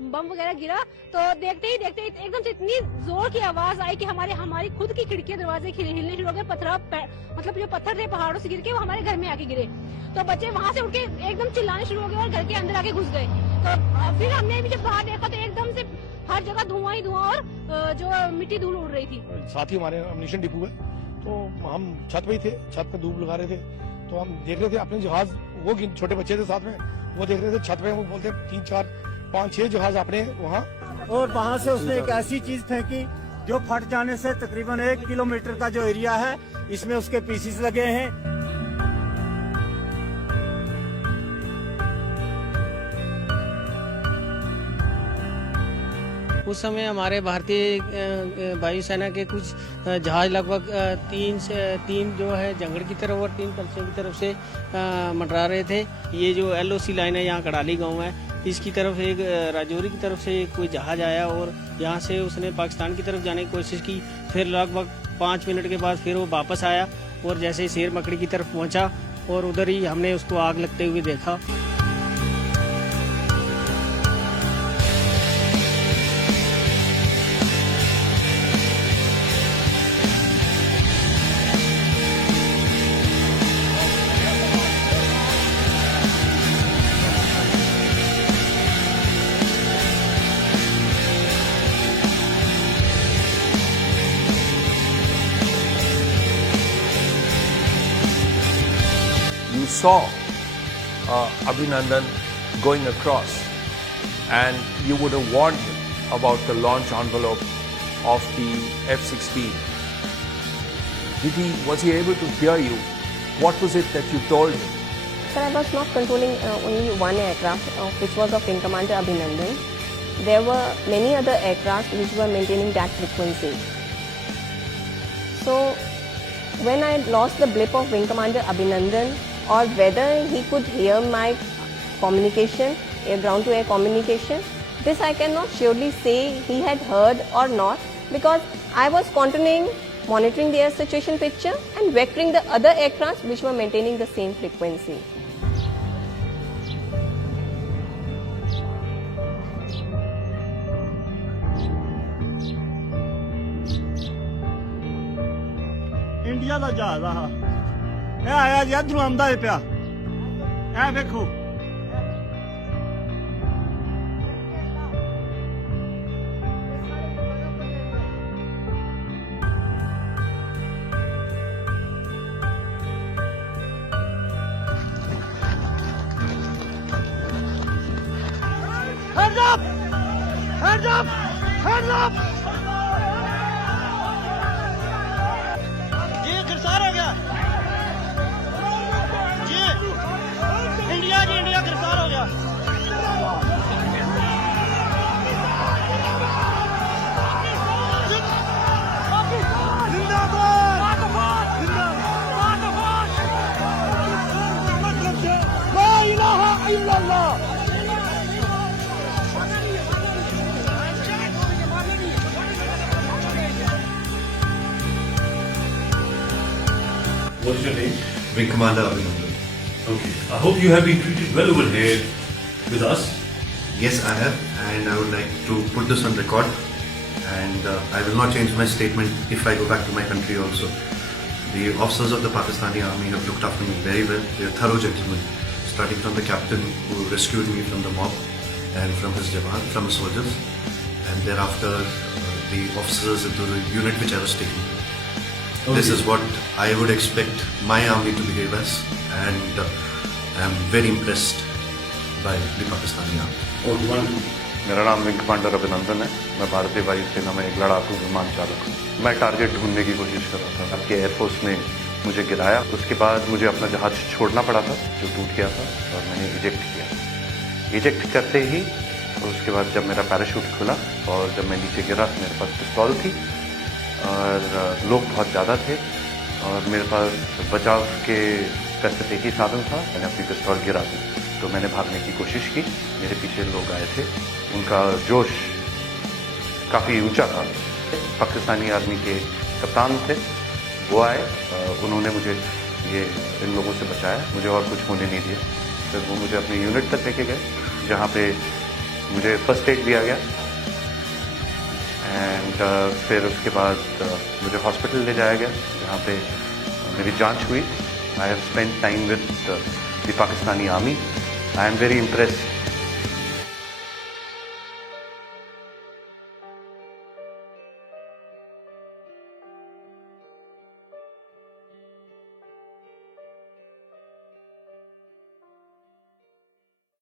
बम वगैरह गिरा तो देखते ही एकदम से इतनी जोर की आवाज आई कि हमारी खुद की खिड़की दरवाजे हिलने शुरू हो गए। मतलब जो पत्थर थे पहाड़ों से गिर के वो हमारे घर में आके गिरे, तो बच्चे वहां से उठ के एकदम चिल्लाने शुरू हो गए और घर के अंदर आके घुस गए। तो फिर हमने भी जब बाहर देखा तो एकदम से हर जगह धुआं ही धुआं और जो मिट्टी धूल उड़ रही थी। साथ ही हमारे अम्युनिशन डिपो है, तो हम छत पे ही थे, छत पे धूप लगा रहे थे, तो हम देख रहे थे अपने जहाज, वो छोटे बच्चे थे साथ में, वो देख रहे थे छत पे, वो बोलते 3, 4, 5, 6 जहाज अपने वहाँ, और वहाँ से उसने एक ऐसी चीज फेंकी जो फट जाने से तकरीबन 1 किलोमीटर का जो एरिया है इसमें उसके पीसीस लगे हैं। उस समय हमारे भारतीय वायुसेना के कुछ जहाज लगभग 3 जो है जंगड़ की तरफ और 3 कलसियों की तरफ से मंडरा रहे थे। ये जो LOC लाइन है यहाँ कड़ाली गांव है, इसकी तरफ एक राजौरी की तरफ से कोई जहाज आया और यहाँ से उसने पाकिस्तान की तरफ जाने की कोशिश की। फिर लगभग 5 मिनट के बाद फिर वो वापस आया और जैसे शेर मकड़ी की तरफ पहुँचा और उधर ही हमने उसको आग लगते हुए देखा। Saw Abhinandan going across, and you would have warned him about the launch envelope of the F-16. Was he able to hear you? What was it that you told him? Sir, I was not controlling only one aircraft, which was of Wing Commander Abhinandan. There were many other aircraft which were maintaining that frequency. So, when I lost the blip of Wing Commander Abhinandan, or whether he could hear my communication, ground-to-air communication, this I cannot surely say he had heard or not, because I was continuing monitoring the air situation picture and vectoring the other aircraft which were maintaining the same frequency. India ਦਾ जहाज ਆ ਇਹ ਆਇਆ ਜੀ ਇਧਰੋਂ ਆਉਂਦਾ ਏ ਪਿਆ ਇਹ ਵੇਖੋ Hands up! Hands up! Hands up! जी गिरफ्तार हो गया जी इंडिया गिरफ्तार हो गया ला इलाहा इल्लल्लाह What is your name? Wing Commander Abhinandan. Okay. I hope you have been treated well over here with us. Yes, I have, and I would like to put this on record. And I will not change my statement if I go back to my country also. The officers of the Pakistani Army have looked after me very well. They are thorough gentlemen, starting from the captain who rescued me from the mob and from his jawan, from his soldiers, and thereafter the officers of the unit which I was taking. Okay. This is what I would expect my army to behave as, and I am very impressed by the Pakistani army. और one मेरा नाम wing commander अभिनंदन है। मैं भारतीय वायुसेना में एक लड़ाकू विमान चालक हूँ। मैं टारगेट ढूंढने की कोशिश कर रहा था। आपके एयरफोर्स ने मुझे गिराया, उसके बाद मुझे अपना जहाज छोड़ना पड़ा था जो टूट गया था, और मैंने इजेक्ट किया। इजेक्ट करते ही और उसके बाद जब मेरा पैराशूट खुला और जब मैं नीचे गिरा, मेरे पास पिस्तौल थी और लोग बहुत ज़्यादा थे और मेरे पास बचाव के सिर्फ एक ही साधन था, मैंने अपनी पिस्तौल गिरा दी। तो मैंने भागने की कोशिश की, मेरे पीछे लोग आए थे, उनका जोश काफ़ी ऊंचा था। पाकिस्तानी आर्मी के कप्तान थे, वो आए, उन्होंने मुझे इन लोगों से बचाया, मुझे और कुछ होने नहीं दिया। फिर वो मुझे अपनी यूनिट तक लेके गए, जहाँ पे मुझे फर्स्ट एड दिया गया एंड फिर उसके बाद मुझे हॉस्पिटल ले जाया गया जहाँ पे मेरी जांच हुई. I have spent time with the Pakistani army. I am very impressed